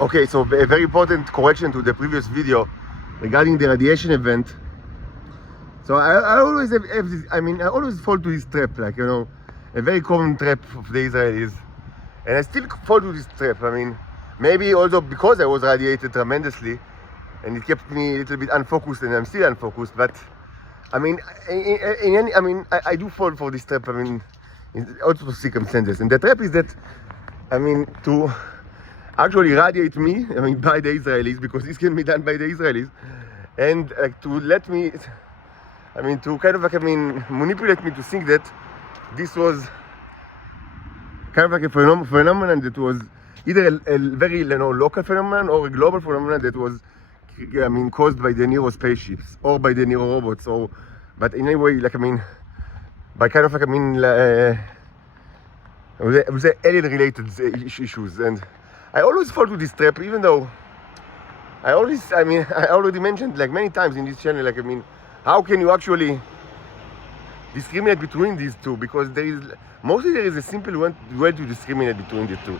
Okay, so a very important correction to the previous video regarding the radiation event. So I always have this, I always fall to this trap, like, a very common trap of the Israelis. And I still fall to this trap. Maybe also because I was radiated tremendously and it kept me a little bit unfocused, and I'm still unfocused. But I do fall for this trap, in also circumstances. And the trap is that, to actually radiate me, by the Israelis, because this can be done by the Israelis, and to let me, to kind of manipulate me to think that this was kind of like a phenomenon that was either a very local phenomenon or a global phenomenon that was caused by the Nero spaceships or by the Nero robots, but in a way, by kind of with the alien related issues. And I always fall to this trap, even though I already mentioned many times in this channel, how can you actually discriminate between these two? Because there is a simple way to discriminate between the two.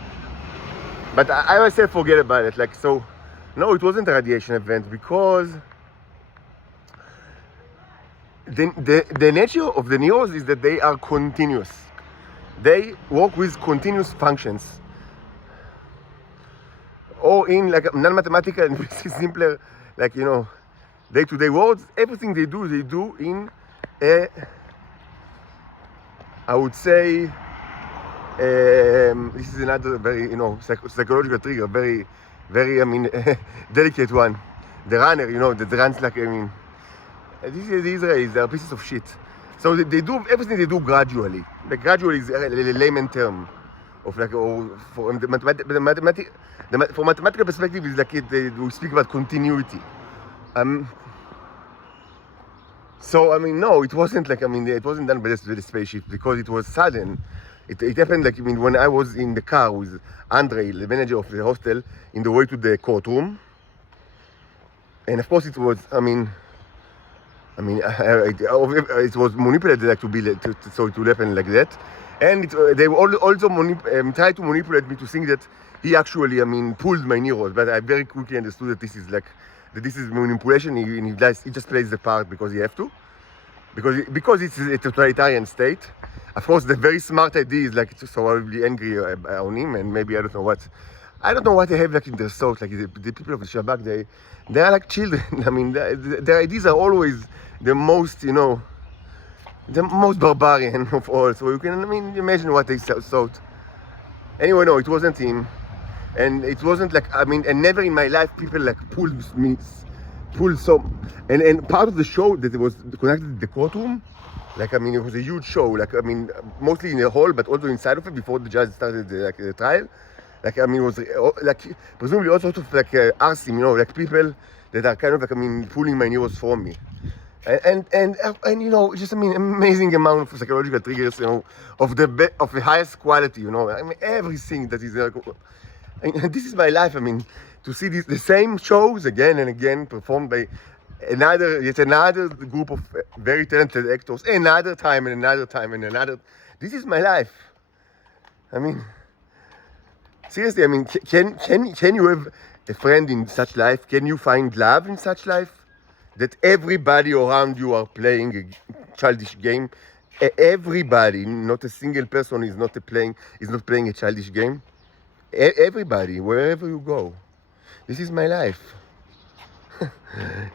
But I myself forget about it. So, no, it wasn't a radiation event, because the nature of the neurons is that they are continuous. They work with continuous functions. Or in non-mathematical and simpler, day-to-day words, everything they do in a, I would say, this is another very, psychological trigger, very, very, delicate one. The runner, that runs this is the Israelis, they are pieces of shit. So they do everything they do gradually. Gradually is a layman term of for mathematical perspective is we speak about continuity. So no, it wasn't it wasn't done by the spaceship, because it was sudden. It happened when I was in the car with Andre, the manager of the hostel, in the way to the courtroom. And of course it was it was manipulated so it would happen like that. And they also tried to manipulate me to think that he actually pulled my neurons. But I very quickly understood that this is manipulation. He just plays the part because he have to, because it's a totalitarian state. Of course, the very smart idea is so I will be angry on him, and maybe I don't know what they have in their thoughts. The people of the Shabak, they are like children. Their ideas are always the most barbarian of all. So you can imagine what they thought. Anyway, no, it wasn't him, and it wasn't and never in my life people pulled so. And part of the show that was connected to the courtroom, it was a huge show. Mostly in the hall, but also inside of it before the judge started the trial. It was presumably all sorts of arsim, people that are kind of pulling my neurons from me. And just amazing amount of psychological triggers, of the highest quality, everything that is this is my life. To see the same shows again and again performed by yet another group of very talented actors, another time and another time and another. This is my life. Seriously, can you have a friend in such life? Can you find love in such life? That everybody around you are playing a childish game. Everybody, not a single person is not playing a childish game. Everybody, wherever you go. This is my life.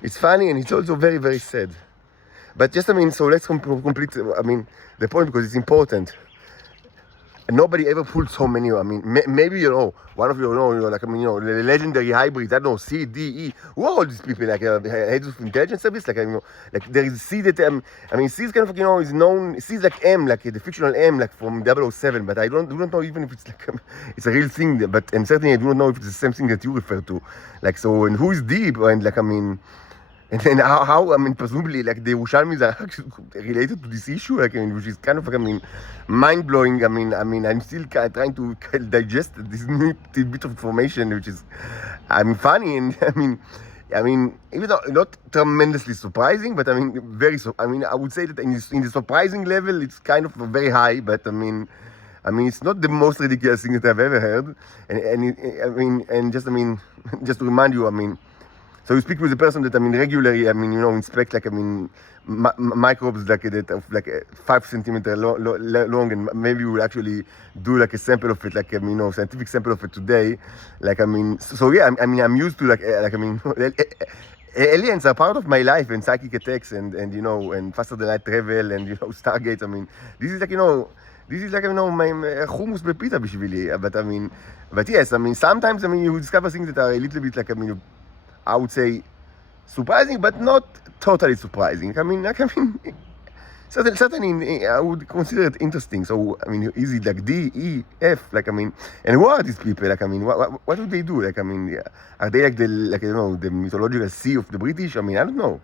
It's funny, and it's also very, very sad. But just so let's complete the point, because it's important. Nobody ever pulled so many. Maybe one of you the legendary hybrids. I don't know, C, D, E. Who are all these people? Heads of intelligence service. There is C that C is kind of is known. C is M, the fictional M, from 007. But I do not know even if it's it's a real thing. But and certainly I do not know if it's the same thing that you refer to. So, and who is D? And and then how presumably the Yerushalmis are related to this issue, which is kind of mind blowing. I'm still trying to digest this new bit of information, which is funny, and even though not tremendously surprising, but very I would say that in the surprising level, it's kind of very high. But I mean, it's not the most ridiculous thing that I've ever heard. Just to remind you, I mean, so you speak with a person that, I mean, regularly, I mean, you know, inspect, like, I mean, microbes like that of like 5 centimeter long, and maybe we'll actually do like a sample of it, like, I mean, you know, scientific sample of it today. Like, I mean, so yeah, I mean, I'm used to like I mean, aliens are part of my life, and psychic attacks, and you know, and faster than light travel, and you know, stargates. I mean, this is like, you know, my hummus bepita bishvili. But yes, I mean, sometimes, I mean, you discover things that are a little bit like, I mean, I would say surprising, but not totally surprising. I mean, certainly I would consider it interesting. So, I mean, is it like D, E, F? Like, I mean, and who are these people? Like, I mean, what do they do? Like, I mean, are they like you know, the mythological sea of the British? I mean, I don't know.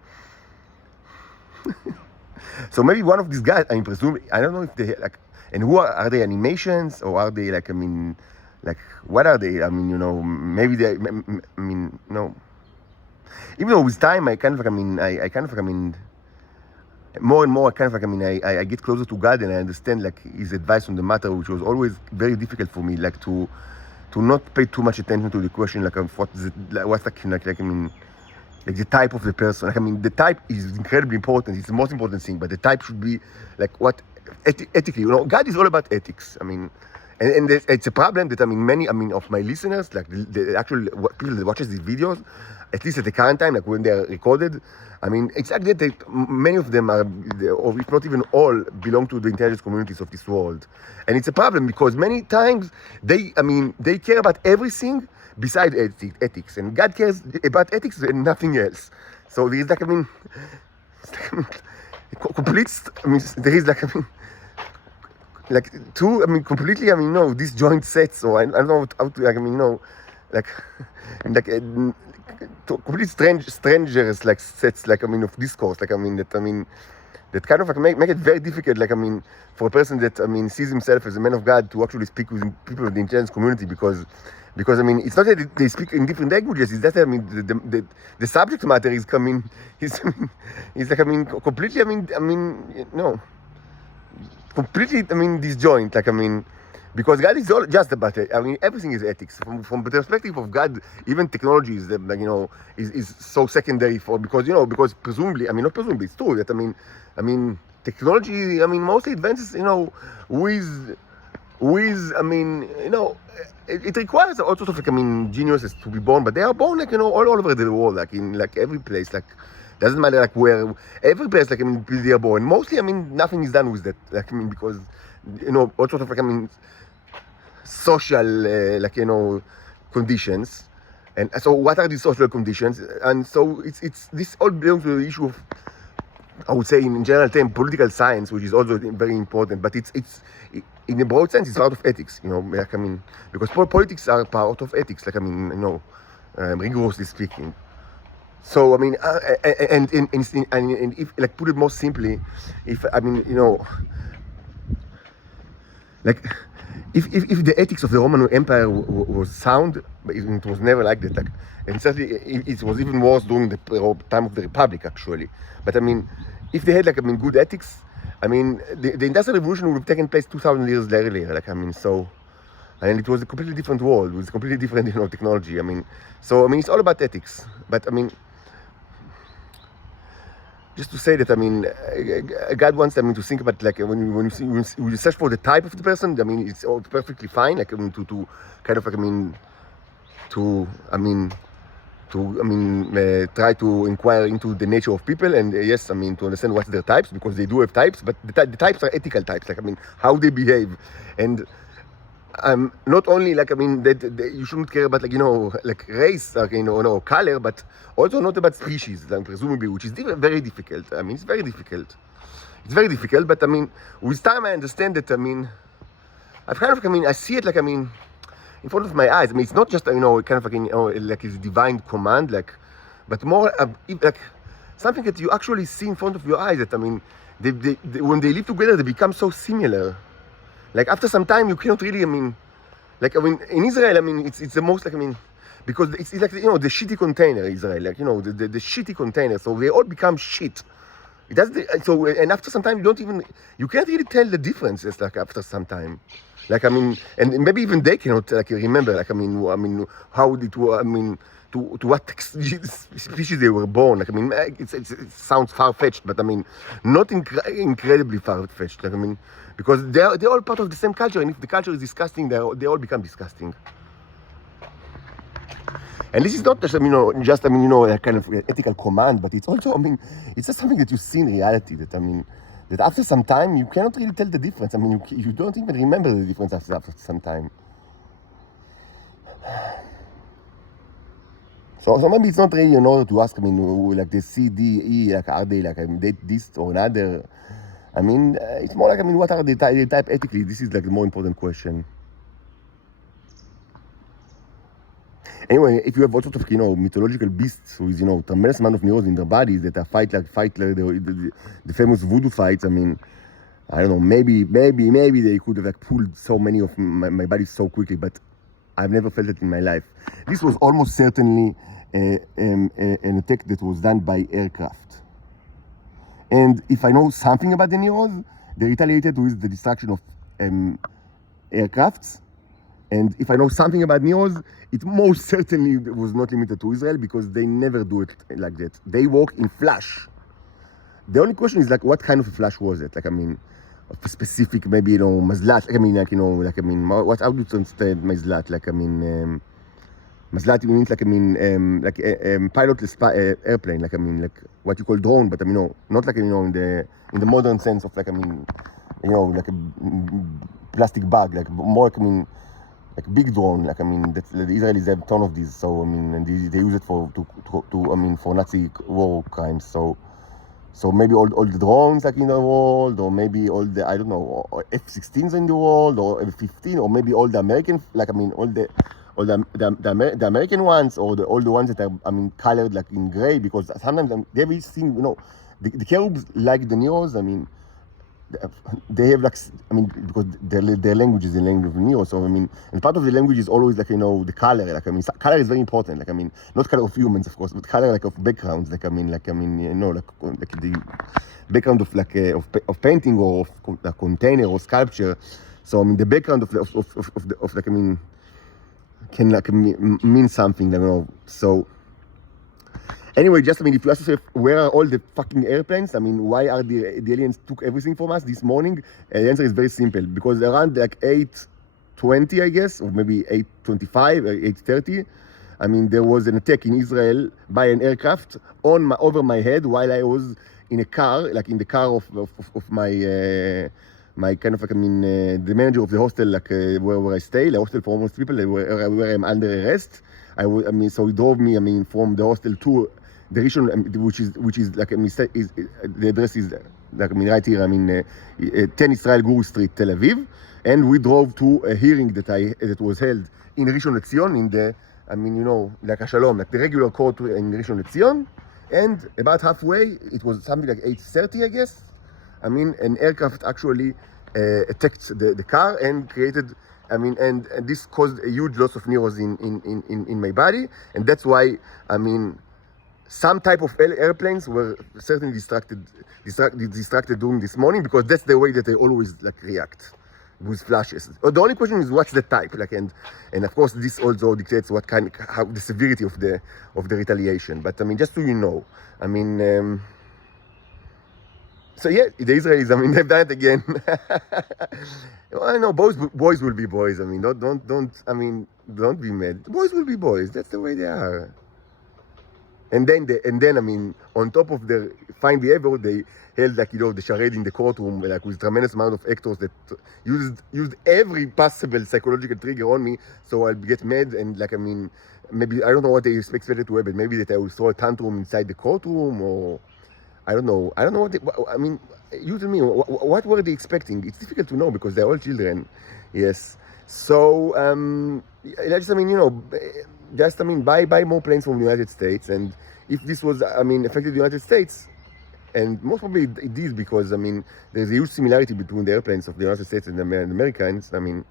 So maybe one of these guys, I mean, presumably, I don't know if they like, and who are they animations, or are they like, I mean, like, what are they? I mean, you know, maybe they, I mean, no. Even though with time, I kind of like, I mean, more and more, I get closer to God, and I understand like his advice on the matter, which was always very difficult for me, like to not pay too much attention to the question, like of what's like I mean, like the type of the person. Like, I mean, the type is incredibly important. It's the most important thing, but the type should be like what ethically, you know, God is all about ethics. I mean, and it's a problem that, I mean, many, I mean, of my listeners, like the actual people that watches these videos, at least at the current time, like when they are recorded, I mean, exactly that many of them are, or if not even all, belong to the intelligence communities of this world. And it's a problem because many times they care about everything besides ethics. And God cares about ethics and nothing else. So there is like, I mean, there is like, I mean, like two, I mean, completely, I mean, no, disjoint sets, or I don't know how to, like, I mean, no, like completely strangers, like, sets, like, I mean, of discourse, like, I mean, that kind of like make it very difficult, like, I mean, for a person that, I mean, sees himself as a man of God to actually speak with people of the intelligence community, because I mean, it's not that they speak in different languages, it's that, I mean, the subject matter is coming, is like, I mean, completely, I mean, no, completely, I mean, disjoint, like, I mean, because God is all just about it. I mean, everything is ethics. From the perspective of God, even technology is, like, you know, is so secondary because presumably, I mean, not presumably, it's true that, I mean, technology, I mean, mostly advances, you know, with, I mean, you know, it requires all sorts of, like, I mean, geniuses to be born, but they are born, like, you know, all over the world, like, in, like, every place, like, doesn't matter, like, where, every place, like, I mean, they are born. Mostly, I mean, nothing is done with that, like, I mean, because, you know, all sorts of, like, I mean, social, like, you know, conditions. And so what are these social conditions? And so it's this all belongs to the issue of, I would say, in general term, political science, which is also very important, but it's in a broad sense, it's part of ethics, you know, like, I mean, because politics are part of ethics, like, I mean, you know, rigorously speaking. So, I mean, and if, like, put it more simply, if, I mean, you know, like, if the ethics of the Roman Empire was sound, but it was never like that. Like, and certainly it was even worse during the time of the Republic, actually. But I mean, if they had, like, I mean, good ethics, I mean, the Industrial Revolution would have taken place 2,000 years earlier. Like, I mean, so, and it was a completely different world with completely different, you know, technology. I mean, so, I mean, it's all about ethics. But I mean, just to say that, I mean, God wants, I mean, to think about, like, when you search for the type of the person, I mean, it's all perfectly fine, like, I mean, to kind of, like, I mean, try to inquire into the nature of people, and yes, I mean, to understand what's their types, because they do have types, but the types are ethical types, like, I mean, how they behave, and not only, like, I mean, that you shouldn't care about, like, you know, like, race, like, you know, no, color, but also not about species, like, presumably, which is very difficult. I mean, it's very difficult. It's very difficult, but I mean, with time, I understand that, I mean, I've kind of, I mean, I see it, like, I mean, in front of my eyes. I mean, it's not just, you know, kind of, like, you know, like, it's a divine command, like, but more, like, something that you actually see in front of your eyes, that, I mean, they when they live together, they become so similar. Like, after some time, you cannot really, I mean, like, I mean, in Israel, I mean, it's the most, like, I mean, because it's like, you know, the shitty container, Israel, like, you know, the shitty container, so they all become shit. That's so, and after some time, you can't really tell the differences. Like after some time, like I mean, and maybe even they cannot like remember. Like I mean, how it was. I mean, to what species they were born. Like I mean, it sounds far fetched, but I mean, not incredibly far fetched. Like I mean, because they're all part of the same culture, and if the culture is disgusting, they all become disgusting. And this is not just, just, a kind of ethical command, but it's also, it's just something that you see in reality. That after some time, you cannot really tell the difference. You don't even remember the difference after some time. So maybe it's not really in order to ask, like the C, D, E, like are they like this or another? It's more like, what are they type ethically? This is like the more important question. Anyway, if you have all sorts of, mythological beasts with, tremendous amount of neurons in their bodies that are fight like the famous voodoo fights, I don't know, maybe they could have like pulled so many of my body so quickly, but I've never felt it in my life. This was almost certainly an attack that was done by aircraft. And if I know something about the neurons, they retaliated with the destruction of aircrafts. And if I know something about neos, it most certainly was not limited to Israel because they never do it like that. They work in flash. The only question is like, what kind of a flash was it? Like, a specific, maybe, mazlat. What, how do you understand mazlat? Mazlat means like, pilotless airplane. Like what you call drone, but not like, in the modern sense of like, like a plastic bag, like more, like big drone, the Israelis have a ton of these, so and they use it for Nazi war crimes. So maybe all the drones like in the world, or maybe all the F-16s in the world, or F-15, or maybe all the American all the American ones, or all the ones that are colored like in gray, because sometimes they've seen the cherubs like the neos. They have because their language is the language of Neo. So and part of the language is always like the color. Color is very important. Not color of humans, of course, but color like of backgrounds. Like the background of of painting or of a container or sculpture. So the background of can mean something. So. Anyway, just if you ask yourself, where are all the fucking airplanes? Why are the aliens took everything from us this morning? The answer is very simple. Because around like 8:20, I guess, or maybe 8:25 or 8:30, there was an attack in Israel by an aircraft over my head while I was in a car, like in the car of my my kind of the manager of the hostel, where I stay, the hostel for homeless people, where I'm under arrest. So he drove me, from the hostel to the Rishon, which is like the address is like right here. 10 Israel Guru Street, Tel Aviv, and we drove to a hearing that was held in Rishon LeZion, in the like a shalom, like the regular court in Rishon LeZion, and about halfway, it was something like 8:30, I guess. An aircraft actually attacked the car and created. And this caused a huge loss of neurons in my body, and that's why some type of airplanes were certainly distracted during this morning, because that's the way that they always react with flashes. The only question is what's the type, and of course this also dictates how the severity of the retaliation. But just so you know, so yeah, the Israelis, they've done it again. I know boys will be boys. Don't be mad. Boys will be boys. That's the way they are. And then, on top of their fine behavior, they held the charade in the courtroom, with tremendous amount of actors that used every possible psychological trigger on me, so I'll get mad and maybe I don't know what they expected to happen. Maybe that I will throw a tantrum inside the courtroom, or I don't know what you tell me, what were they expecting? It's difficult to know because they're all children. Yes. So, buy more planes from the United States. And if this was, affected the United States, and most probably it is because, there's a huge similarity between the airplanes of the United States and the Americans. And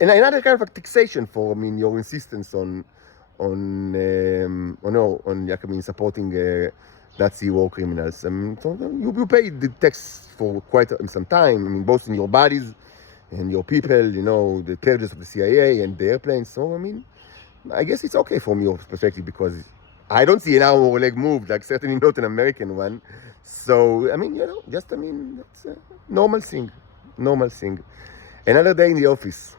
another kind of taxation for, your insistence on like, I mean, supporting Nazi war criminals. I mean, so you pay the tax for quite some time. I mean, both in your bodies and your people, you know, the purges of the CIA and the airplanes. So, I mean, I guess it's okay from your perspective because I don't see an arm or leg moved, like certainly not an American one. So, I mean, you know, just, I mean, that's a normal thing. Normal thing. Another day in the office.